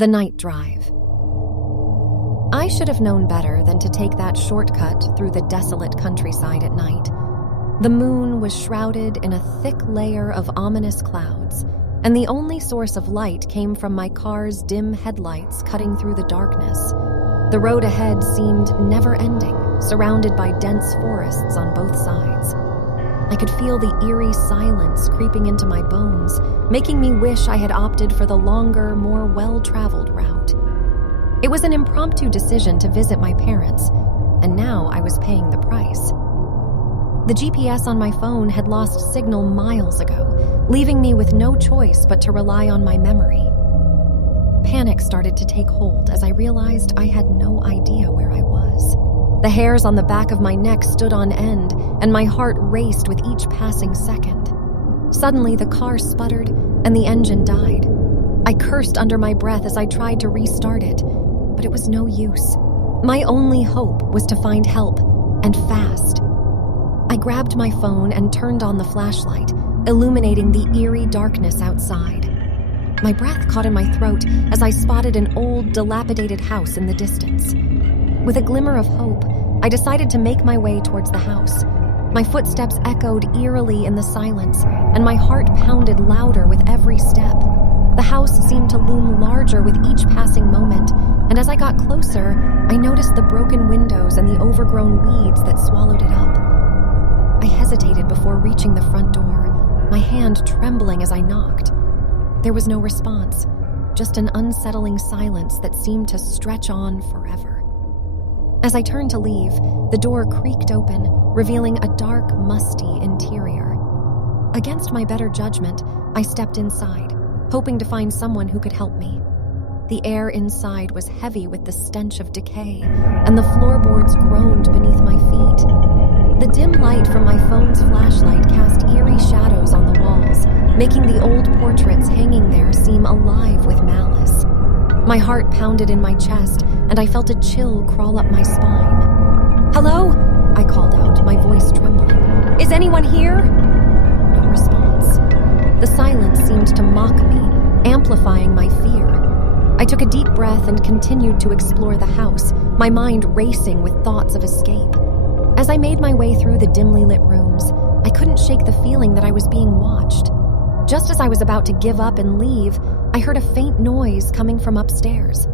The Night Drive. I should have known better than to take that shortcut through the desolate countryside at night. The moon was shrouded in a thick layer of ominous clouds, and the only source of light came from my car's dim headlights cutting through the darkness. The road ahead seemed never-ending, surrounded by dense forests on both sides. I could feel the eerie silence creeping into my bones, making me wish I had opted for the longer, more well-traveled route. It was an impromptu decision to visit my parents, and now I was paying the price. The GPS on my phone had lost signal miles ago, leaving me with no choice but to rely on my memory. Panic started to take hold as I realized I had no idea where I was. The hairs on the back of my neck stood on end, and my heart raced with each passing second. Suddenly, the car sputtered, and the engine died. I cursed under my breath as I tried to restart it, but it was no use. My only hope was to find help, and fast. I grabbed my phone and turned on the flashlight, illuminating the eerie darkness outside. My breath caught in my throat as I spotted an old, dilapidated house in the distance. With a glimmer of hope, I decided to make my way towards the house. My footsteps echoed eerily in the silence, and my heart pounded louder with every step. The house seemed to loom larger with each passing moment, and as I got closer, I noticed the broken windows and the overgrown weeds that swallowed it up. I hesitated before reaching the front door, my hand trembling as I knocked. There was no response, just an unsettling silence that seemed to stretch on forever. As I turned to leave, the door creaked open, revealing a dark, musty interior. Against my better judgment, I stepped inside, hoping to find someone who could help me. The air inside was heavy with the stench of decay, and the floorboards groaned beneath my feet. The dim light from my phone's flashlight cast eerie shadows on the walls, making the old portraits hanging there seem alive with malice. My heart pounded in my chest, and I felt a chill crawl up my spine. "Hello?" I called out, my voice trembling. "Is anyone here?" No response. The silence seemed to mock me, amplifying my fear. I took a deep breath and continued to explore the house, my mind racing with thoughts of escape. As I made my way through the dimly lit rooms, I couldn't shake the feeling that I was being watched. Just as I was about to give up and leave, I heard a faint noise coming from upstairs.